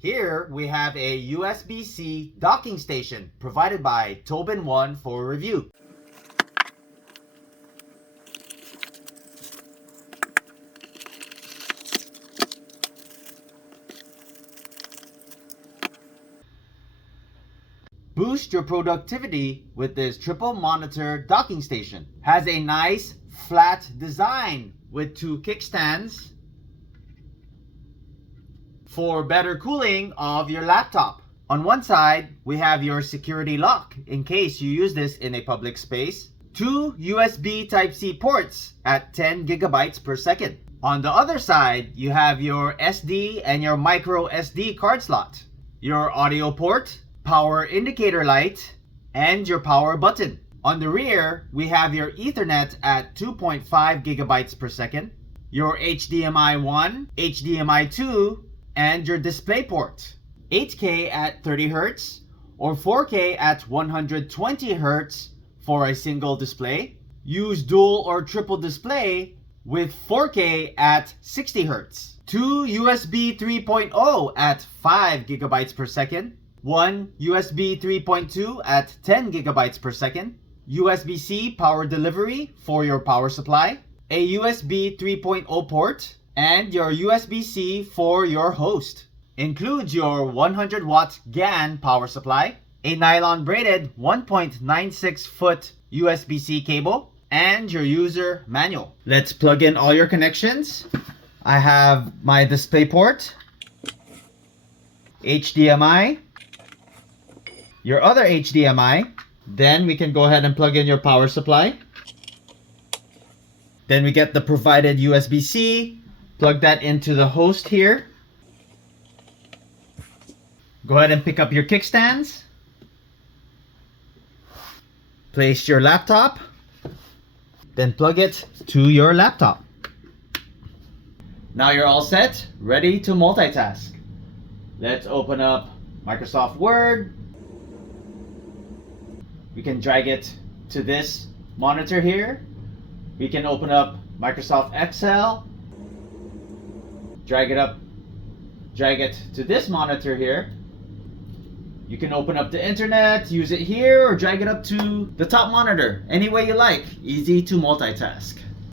Here we have a USB-C docking station provided by TobenONE for review. Boost your productivity with this triple monitor docking station. Has a nice flat design with 2 kickstands for better cooling of your laptop. On one side, we have your security lock in case you use this in a public space. 2 USB Type-C ports at 10 gigabytes per second. On the other side, you have your SD and your micro SD card slot, your audio port, power indicator light, and your power button. On the rear, we have your Ethernet at 2.5 gigabytes per second, your HDMI 1, HDMI 2, and your DisplayPort. 8K at 30 Hz or 4K at 120 Hz for a single display. Use dual or triple display with 4K at 60 Hz. 2 USB 3.0 at 5 gigabytes per second. 1 USB 3.2 at 10 gigabytes per second. USB-C power delivery for your power supply. A USB 3.0 port. And your USB-C for your host. Includes your 100 watt GAN power supply, a nylon braided 1.96 foot USB-C cable, and your user manual. Let's plug in all your connections. I have my DisplayPort, HDMI, your other HDMI. Then we can go ahead and plug in your power supply. Then we get the provided USB-C. Plug that into the host here. Go ahead and pick up your kickstands. Place your laptop. Then plug it to your laptop. Now you're all set, ready to multitask. Let's open up Microsoft Word. We can drag it to this monitor here. We can open up Microsoft Excel. Drag it to this monitor here. You can open up the internet, use it here, or drag it up to the top monitor. Any way you like. Easy to multitask.